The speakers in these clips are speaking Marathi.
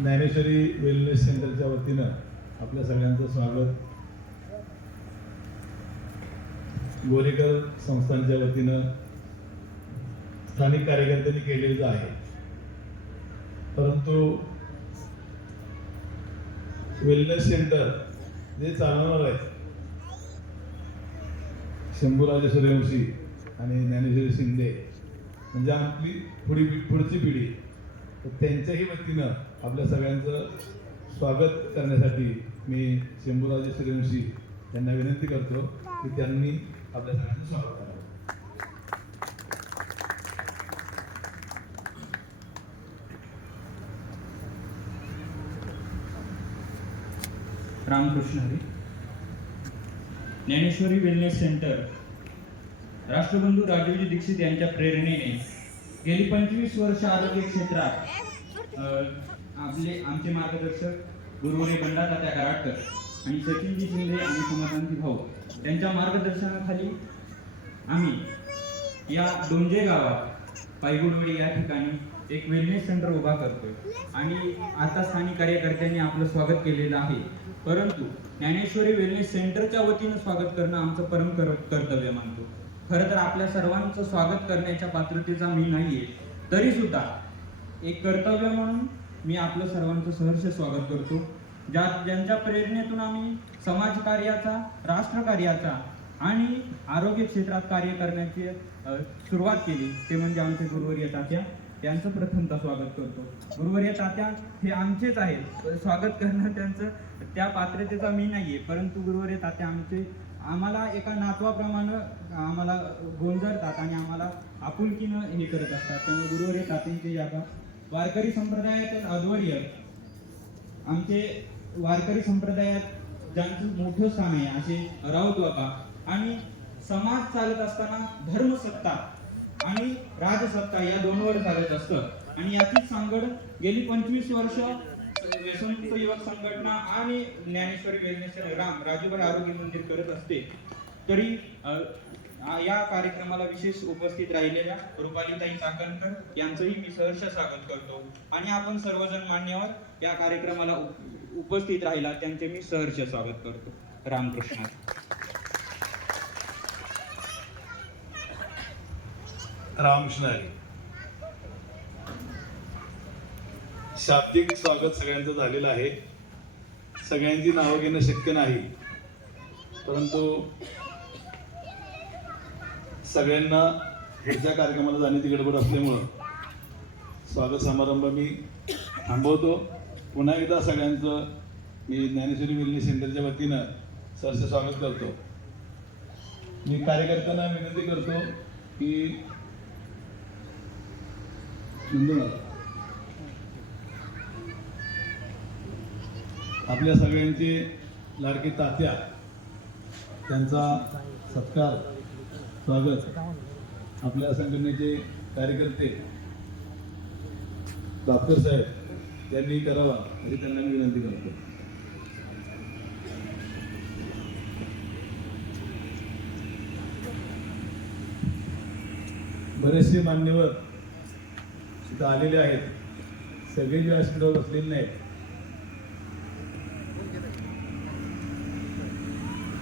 ज्ञानेश्वरी वेलनेस सेंटरच्या वतीनं आपल्या सगळ्यांचं स्वागत. गोरेकर संस्थांच्या वतीनं स्थानिक कार्यकर्त्यांनी केलेलं आहे. परंतु वेलनेस सेंटर जे चालवणार आहेत शंभूराजे सूर्यवंशी आणि ज्ञानेश्वरी शिंदे म्हणजे आपली पुढी पुढची पिढी तर त्यांच्याही वतीनं आपल्या सगळ्यांचं स्वागत करण्यासाठी मी शंभूराजे सूर्यवंशी यांना विनंती करतो की त्यांनी आपल्या सगळ्यांचं स्वागत करावं. रामकृष्ण हरी. ज्ञानेश्वरी वेलनेस सेंटर राष्ट्रबंधू राजीवजी दीक्षित यांच्या प्रेरणेने गेली पंचवीस वर्ष आरोग्य क्षेत्रात आपले आमचे मार्गदर्शक गुरुवरे बंडातात्या कराडकर आणि सचिनजी शिंदे आणि समाधानजी भाऊ. त्यांच्या मार्गदर्शनाखाली आम्ही या डोंजे गावात पायगुडवडी या ठिकाणी एक वेलनेस सेंटर उभा करतोय. आणि आता स्थानिक कार्यकर्त्यांनी आपलं स्वागत केलेलं आहे. परंतु ज्ञानेश्वरी वेलनेस सेंटरच्या वतीनं स्वागत करणं आमचं परम कर- कर्तव्य मानतो. खरं तर आपल्या सर्वांचं स्वागत करण्याच्या पात्रतेचा मी नाहीये. तरी सुद्धा एक कर्तव्य म्हणून मी आपलं सर्वांचं सहर्ष स्वागत करतो. ज्या ज्यांच्या प्रेरणेतून आम्ही समाजकार्याचा राष्ट्रकार्याचा आणि आरोग्य क्षेत्रात कार्य करण्याची सुरुवात केली ते म्हणजे आमचे गुरुवर्य तात्या. यांचं प्रथमतः स्वागत करतो. गुरुवर्य तात्या हे आमचेच आहेत. स्वागत करणं त्यांचं त्या पात्रतेचा मी नाही आहे परंतु गुरुवर्य तात्या आमचे आम्हाला एका नातवाप्रमाणे आम्हाला गोंधळतात आणि आम्हाला आपुलकीनं हे करत असतात. त्यामुळे गुरुवर्य तात्यांचे जागा वारकरी संप्रदायातील अध्वर्य आमचे वारकरी संप्रदायात ज्यांचं मोठं स्थान आहे असे राऊत बाबा आणि समाज चालत असताना धर्मसत्ता आणि राजसत्ता या दोनवर चालत असतं. आणि याचीच सांगड गेली पंचवीस वर्ष व्यसनमुक्त युवक संघटना आणि ज्ञानेश्वरी वेलनेस राम राजूभर आरोग्य मंदिर करत असते. तरी या कार्यक्रमाला विशेष उपस्थित राहिलेल्या रुपालीताई चाकणकर यांचंही मी सहर्ष स्वागत करतो. आणि आपण सर्वजण मान्यवर या कार्यक्रमाला उपस्थित राहिला त्यांचे मी सहर्ष स्वागत करतो. रामकृष्ण. रामकृष्ण शाब्दिक स्वागत सगळ्यांचं झालेलं आहे. सगळ्यांची नावं घेणं शक्य नाही. परंतु सगळ्यांना पुढच्या कार्यक्रमाला जाण्याची गडबड असल्यामुळं स्वागत समारंभ मी थांबवतो. पुन्हा एकदा सगळ्यांचं मी ज्ञानेश्वरी वेलनेस सेंटरच्या वतीनं सरचं स्वागत करतो. मी कार्यकर्त्यांना विनंती करतो की आपल्या सगळ्यांची लाडकी तात्या त्यांचा सत्कार स्वागत आपल्या संघटनेचे कार्यकर्ते डॉक्टर साहेब यांनी करावा अशी त्यांना मी विनंती करतो. बरेचसे मान्यवर तिथं आलेले आहेत. सगळे व्यासपीठावर बसलेले नाहीत.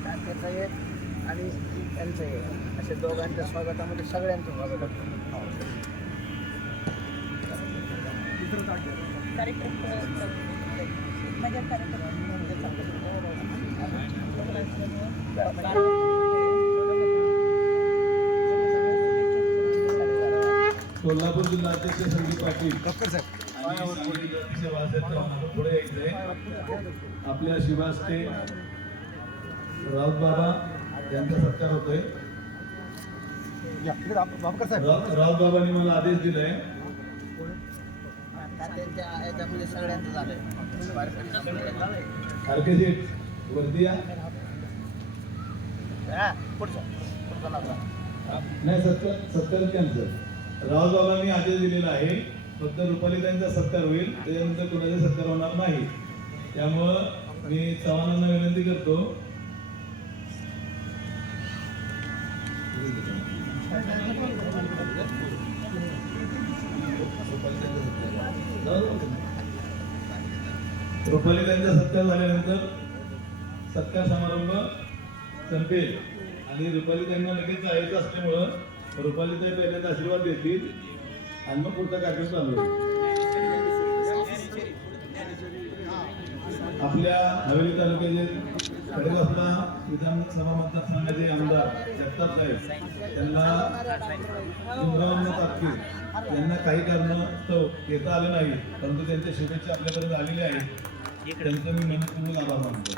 तात्याचं एक आणि त्यांचं एक असे दोघांच्या स्वागतामध्ये सगळ्यांचं स्वागत कोल्हापूर जिल्हा अध्यक्ष संदीप पाटील. बाळासाहेब चव्हाण. पुढे यायचंय आपल्या शिवास्ते राऊत बाबा यांचा सत्कार होतोय. राऊत राऊत बाबांनी मला आदेश दिलाय. सारखे शेठ वरती या. हा, पुढचं पुढचं लागलं. नाही सत्कार सत्कार कॅन्सल राऊत बाबांनी आदेश दिलेला आहे. फक्त रुपाली त्यांचा सत्कार होईल. त्याच्यानंतर कुणाचा सत्कार होणार नाही. त्यामुळं मी चव्हाणांना विनंती करतो रुपाली त्यांचा सत्कार झाल्यानंतर सत्कार समारंभ संपेल. आणि रुपाली त्यांना लगेच जायचं असल्यामुळं रुपाली ताई पहिल्यांदा आशीर्वाद देतील. आणि मग पुढचा कार्यक्रम चालू आपल्या हवेली तालुक्याचे खडकवासला विधानसभा मतदारसंघाचे आमदार जगताप साहेब त्यांना डोंगरावरून तापकीर यांना काही कारणास्तव येता आलं नाही परंतु त्यांच्या शुभेच्छा आपल्यापर्यंत आलेल्या आहेत. त्यांचं मी मनपूर्वक आभार मानतो.